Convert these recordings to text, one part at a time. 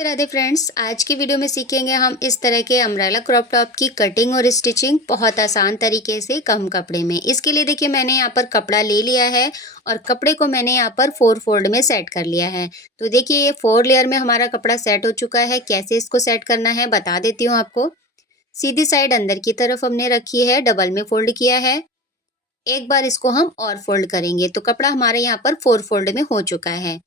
Radhe Radhe friends, आज की video में सीखेंगे हम इस तरह के अम्ब्रेला क्रॉप टॉप की कटिंग और स्टिचिंग बहुत आसान तरीके से कम कपड़े में। इसके लिए देखिए मैंने यहाँ पर कपड़ा ले लिया है और कपड़े को मैंने यहाँ पर 4 फोल्ड में सेट कर लिया है। तो देखिए ये 4 लेयर में हमारा कपड़ा सेट हो चुका है। कैसे इसको सेट करना है बता देती हूँ आपको। सीधी साइड अंदर की तरफ हमने रखी है, डबल में फोल्ड किया है। एक बार इसको हम और फोल्ड करेंगे तो कपड़ा हमारे यहाँ पर 4 फोल्ड में हो चुका है।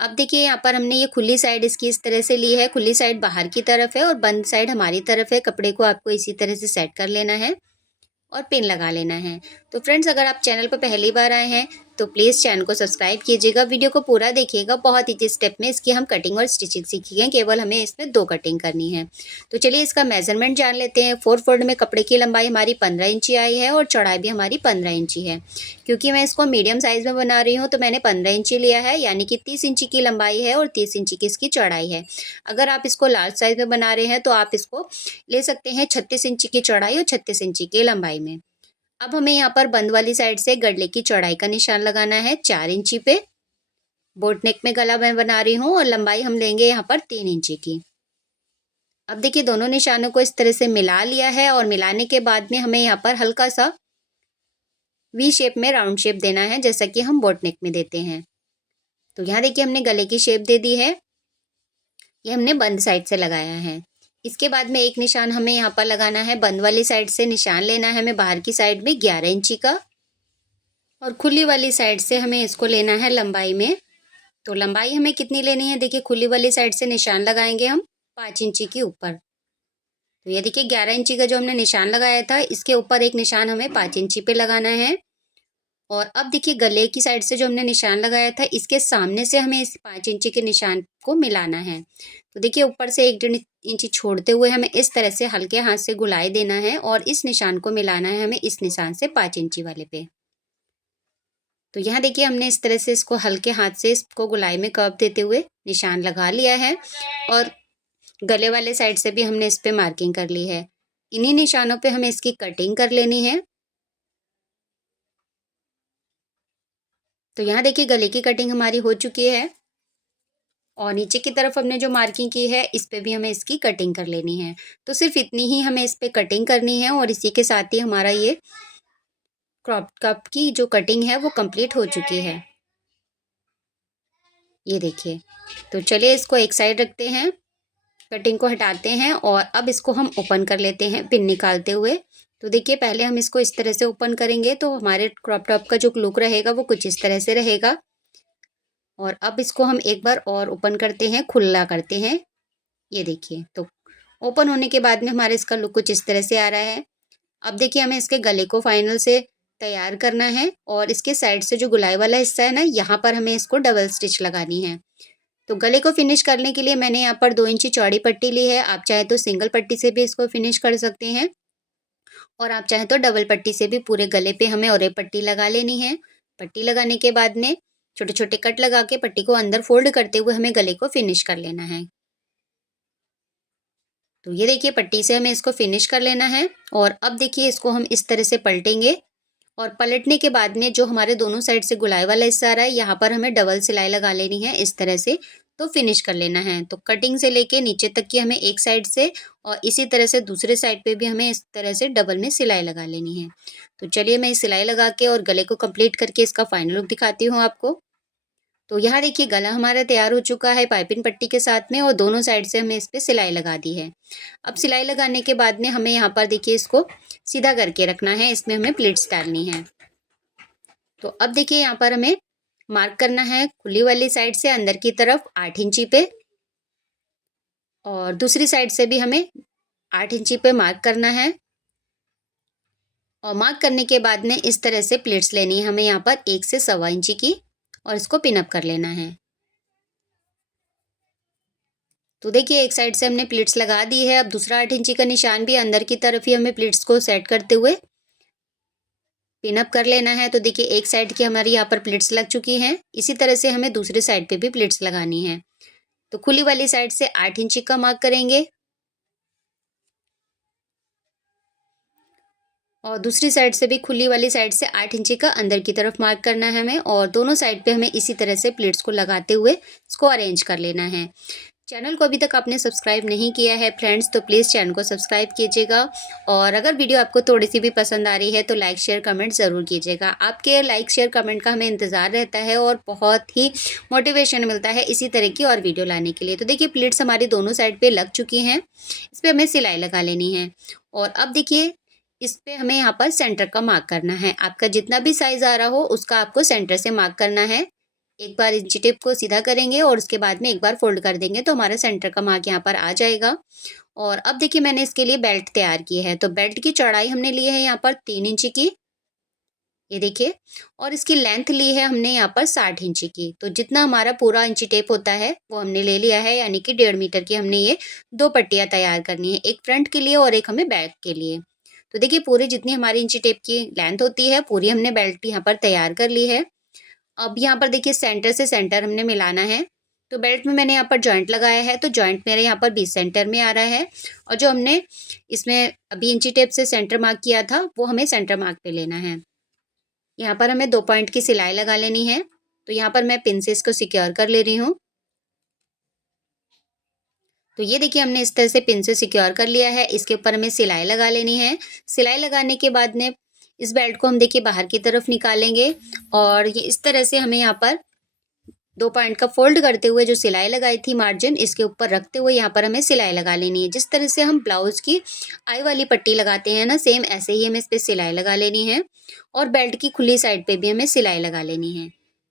अब देखिए यहाँ पर हमने ये खुली साइड इसकी इस तरह से ली है। खुली साइड बाहर की तरफ है और बंद साइड हमारी तरफ है। कपड़े को आपको इसी तरह से सेट कर लेना है और पिन लगा लेना है। तो फ्रेंड्स, अगर आप चैनल पर पहली बार आए हैं तो प्लीज़ चैनल को सब्सक्राइब कीजिएगा, वीडियो को पूरा देखिएगा। बहुत ईजी स्टेप में इसकी हम कटिंग और स्टिचिंग सीखेंगे, केवल हमें इसमें 2 कटिंग करनी है। तो चलिए इसका मेजरमेंट जान लेते हैं। 4 फोल्ड में कपड़े की लंबाई हमारी 15 इंची आई है और चौड़ाई भी हमारी 15 इंची है। क्योंकि मैं इसको मीडियम साइज़ में बना रही हूँ तो मैंने 15 इंची लिया है, यानी कि 30 इंची की लंबाई है और 30 इंची की इसकी चौड़ाई है। अगर आप इसको लार्ज साइज़ में बना रहे हैं तो आप इसको ले सकते हैं 36 इंची की चौड़ाई और 36 इंची की लंबाई में। अब हमें यहाँ पर बंद वाली साइड से गले की चौड़ाई का निशान लगाना है 4 इंची पे। बोट नेक में गला मैं बना रही हूँ और लंबाई हम लेंगे यहाँ पर 3 इंची की। अब देखिए दोनों निशानों को इस तरह से मिला लिया है और मिलाने के बाद में हमें यहाँ पर हल्का सा वी शेप में राउंड शेप देना है, जैसा कि हम बोट नेक में देते हैं। तो यहाँ देखिए हमने गले की शेप दे दी है। ये हमने बंद साइड से लगाया है। इसके बाद में एक निशान हमें यहाँ पर लगाना है, बंद वाली साइड से निशान लेना है हमें बाहर की साइड में 11 इंची का और खुली वाली साइड से हमें इसको लेना है लंबाई में। तो लंबाई हमें कितनी लेनी है, देखिए खुली वाली साइड से निशान लगाएंगे हम 5 इंची के ऊपर। तो ये देखिए 11 इंची का जो हमने निशान लगाया था, इसके ऊपर एक निशान हमें 5 इंची पे लगाना है। और अब देखिए गले की साइड से जो हमने निशान लगाया था, इसके सामने से हमें इस 5 इंची के निशान को मिलाना है। तो देखिए ऊपर से 1 इंची छोड़ते हुए हमें इस तरह से हल्के हाथ से गुलाई देना है और इस निशान को मिलाना है हमें इस निशान से 5 इंची वाले पे। तो यहाँ देखिए हमने इस तरह से इसको हल्के हाथ से इसको गुलाई में कर्व देते हुए निशान लगा लिया है और गले वाले साइड से भी हमने इस पे मार्किंग कर ली है। इन्हीं निशानों पे हमें इसकी कटिंग कर लेनी है। तो यहाँ देखिए गले की कटिंग हमारी हो चुकी है और नीचे की तरफ हमने जो मार्किंग की है इस पे भी हमें इसकी कटिंग कर लेनी है। तो सिर्फ इतनी ही हमें इस पे कटिंग करनी है और इसी के साथ ही हमारा ये क्रॉप टॉप की जो कटिंग है वो कंप्लीट हो चुकी है। ये देखिए, तो चलिए इसको एक साइड रखते हैं, कटिंग को हटाते हैं और अब इसको हम ओपन कर लेते हैं पिन निकालते हुए। तो देखिए पहले हम इसको इस तरह से ओपन करेंगे तो हमारे क्रॉप टॉप का जो लुक रहेगा वो कुछ इस तरह से रहेगा। और अब इसको हम एक बार और ओपन करते हैं, खुला करते हैं। ये देखिए, तो ओपन होने के बाद में हमारे इसका लुक कुछ इस तरह से आ रहा है। अब देखिए हमें इसके गले को फाइनल से तैयार करना है और इसके साइड से जो गुलाई वाला हिस्सा है ना, यहाँ पर हमें इसको डबल स्टिच लगानी है। तो गले को फिनिश करने के लिए मैंने यहाँ पर 2 इंची चौड़ी पट्टी ली है। आप चाहे तो सिंगल पट्टी से भी इसको फिनिश कर सकते हैं और आप चाहे तो डबल पट्टी से भी पूरे गले पे हमें और एक पट्टी लगा लेनी है। पट्टी लगाने के बाद में छोटे छोटे कट लगा के पट्टी को अंदर फोल्ड करते हुए हमें गले को फिनिश कर लेना है। तो ये देखिए पट्टी से हमें इसको फिनिश कर लेना है और अब देखिए इसको हम इस तरह से पलटेंगे और पलटने के बाद में जो हमारे दोनों साइड से गुलाई वाला हिस्सा आ रहा है, यहाँ पर हमें डबल सिलाई लगा लेनी है इस तरह से। तो फिनिश कर लेना है। तो कटिंग से लेके नीचे तक की हमें एक साइड से और इसी तरह से दूसरे साइड पे भी हमें इस तरह से डबल में सिलाई लगा लेनी है। तो चलिए मैं सिलाई लगा के और गले को कंप्लीट करके इसका फाइनल लुक दिखाती हूँ आपको। तो यहाँ देखिए गला हमारा तैयार हो चुका है पाइपिंग पट्टी के साथ में और दोनों साइड से हमने इस पे सिलाई लगा दी है। अब सिलाई लगाने के बाद में हमें यहाँ पर देखिए इसको सीधा करके रखना है, इसमें हमें प्लीट्स डालनी है। तो अब देखिए यहाँ पर हमें मार्क करना है खुली वाली साइड से अंदर की तरफ 8 इंची पे और दूसरी साइड से भी हमें 8 इंची पे मार्क करना है। और मार्क करने के बाद में इस तरह से प्लीट्स लेनी है हमें यहाँ पर 1 से 1.25 इंची की और इसको पिन अप कर लेना है। तो देखिए एक साइड से हमने प्लीट्स लगा दी है। अब दूसरा 8 इंची का निशान भी अंदर की तरफ ही हमें प्लीट्स को सेट करते हुए पिन अप कर लेना है। तो देखिए एक साइड की हमारी यहाँ पर प्लीट्स लग चुकी हैं, इसी तरह से हमें दूसरे साइड पे भी प्लीट्स लगानी है। तो खुली वाली साइड से 8 इंची का मार्क करेंगे और दूसरी साइड से भी खुली वाली साइड से 8 इंची का अंदर की तरफ मार्क करना है हमें और दोनों साइड पे हमें इसी तरह से प्लीट्स को लगाते हुए इसको अरेंज कर लेना है। चैनल को अभी तक आपने सब्सक्राइब नहीं किया है फ्रेंड्स, तो प्लीज़ चैनल को सब्सक्राइब कीजिएगा। और अगर वीडियो आपको थोड़ी-सी भी पसंद आ रही है तो लाइक, शेयर, कमेंट ज़रूर कीजिएगा। आपके लाइक, शेयर, कमेंट का हमें इंतज़ार रहता है और बहुत ही मोटिवेशन मिलता है इसी तरह की और वीडियो लाने के लिए। तो देखिए प्लीट्स हमारी दोनों साइड पे लग चुकी हैं। इस पे हमें सिलाई लगा लेनी है। और अब देखिए इस पे हमें यहाँ पर सेंटर का मार्क करना है। आपका जितना भी साइज़ आ रहा हो उसका आपको सेंटर से मार्क करना है। एक बार इंची टेप को सीधा करेंगे और उसके बाद में एक बार फ़ोल्ड कर देंगे तो हमारा सेंटर का मार्क यहाँ पर आ जाएगा। और अब देखिए मैंने इसके लिए बेल्ट तैयार की है। तो बेल्ट की चौड़ाई हमने ली है यहाँ पर 3 इंची की, ये देखिए। और इसकी लेंथ ली है हमने यहाँ पर 60 इंची की। तो जितना हमारा पूरा इंची टेप होता है वो हमने ले लिया है, यानी कि 1.5 मीटर की हमने ये 2 पट्टियाँ तैयार करनी है, एक फ्रंट के लिए और एक हमें बैक के लिए। तो देखिए पूरी जितनी हमारी इंची टेप की लेंथ होती है पूरी हमने बेल्ट यहाँ पर तैयार कर ली है। अब यहाँ पर देखिए सेंटर से सेंटर हमने मिलाना है। तो बेल्ट में मैंने यहाँ पर जॉइंट लगाया है, तो जॉइंट मेरे यहाँ पर बीच सेंटर में आ रहा है। और जो हमने इसमें अभी इंची टेप से सेंटर मार्क किया था वो हमें सेंटर मार्क पे लेना है। यहाँ पर हमें 2 पॉइंट की सिलाई लगा लेनी है। तो यहाँ पर मैं पिन से इसको सिक्योर कर ले रही हूँ। तो ये देखिए हमने इस तरह से पिन से सिक्योर कर लिया है। इसके ऊपर हमें सिलाई लगा लेनी है। सिलाई लगाने के बाद में इस बेल्ट को हम देखिए बाहर की तरफ निकालेंगे और ये इस तरह से हमें यहाँ पर 2 पॉइंट का फ़ोल्ड करते हुए जो सिलाई लगाई थी मार्जिन इसके ऊपर रखते हुए यहाँ पर हमें सिलाई लगा लेनी है। जिस तरह से हम ब्लाउज़ की आई वाली पट्टी लगाते हैं ना, सेम ऐसे ही हमें इस पे सिलाई लगा लेनी है। और बेल्ट की खुली साइड पे भी हमें सिलाई लगा लेनी है।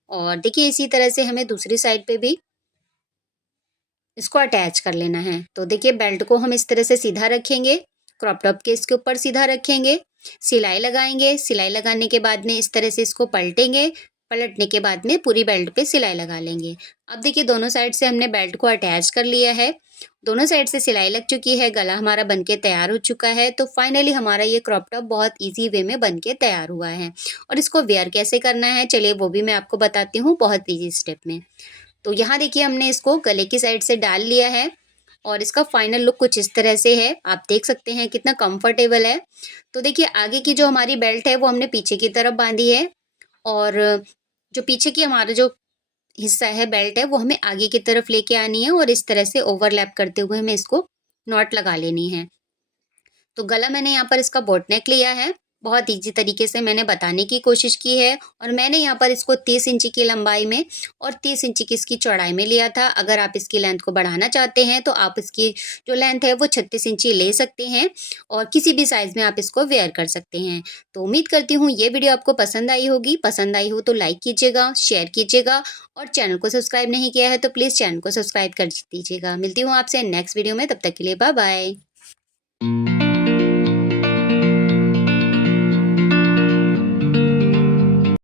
और देखिए इसी तरह से हमें दूसरी साइड पे भी इसको अटैच कर लेना है। तो देखिए बेल्ट को हम इस तरह से सीधा रखेंगे, क्रॉप टॉप के इसके ऊपर सीधा रखेंगे, सिलाई लगाएँगे, सिलाई लगाने के बाद में इस तरह से इसको पलटेंगे, पलटने के बाद में पूरी बेल्ट पे सिलाई लगा लेंगे। अब देखिए दोनों साइड से हमने बेल्ट को अटैच कर लिया है, दोनों साइड से सिलाई लग चुकी है, गला हमारा बन के तैयार हो चुका है। तो फाइनली हमारा ये क्रॉप टॉप बहुत ईज़ी वे में बन के तैयार हुआ है। और इसको वेयर कैसे करना है चलिए वो भी मैं आपको बताती हूँ बहुत ईज़ी स्टेप में। तो यहाँ देखिए हमने इसको गले की साइड से डाल लिया है और इसका फाइनल लुक कुछ इस तरह से है। आप देख सकते हैं कितना कंफर्टेबल है। तो देखिए आगे की जो हमारी बेल्ट है वो हमने पीछे की तरफ बांधी है और जो पीछे की हमारा जो हिस्सा है बेल्ट है वो हमें आगे की तरफ लेके आनी है और इस तरह से ओवरलैप करते हुए हमें इसको नॉट लगा लेनी है। तो गला मैंने यहाँ पर इसका बोट नेक लिया है। बहुत ईज़ी तरीके से मैंने बताने की कोशिश की है और मैंने यहाँ पर इसको 30 इंची की लंबाई में और 30 इंची की इसकी चौड़ाई में लिया था। अगर आप इसकी लेंथ को बढ़ाना चाहते हैं तो आप इसकी जो लेंथ है वो 36 इंची ले सकते हैं और किसी भी साइज़ में आप इसको वेयर कर सकते हैं। तो उम्मीद करती हूँ ये वीडियो आपको पसंद आई होगी। पसंद आई हो तो लाइक कीजिएगा, शेयर कीजिएगा और चैनल को सब्सक्राइब नहीं किया है तो प्लीज़ चैनल को सब्सक्राइब कर दीजिएगा। मिलती हूँ आपसे नेक्स्ट वीडियो में, तब तक के लिए बाय बाय।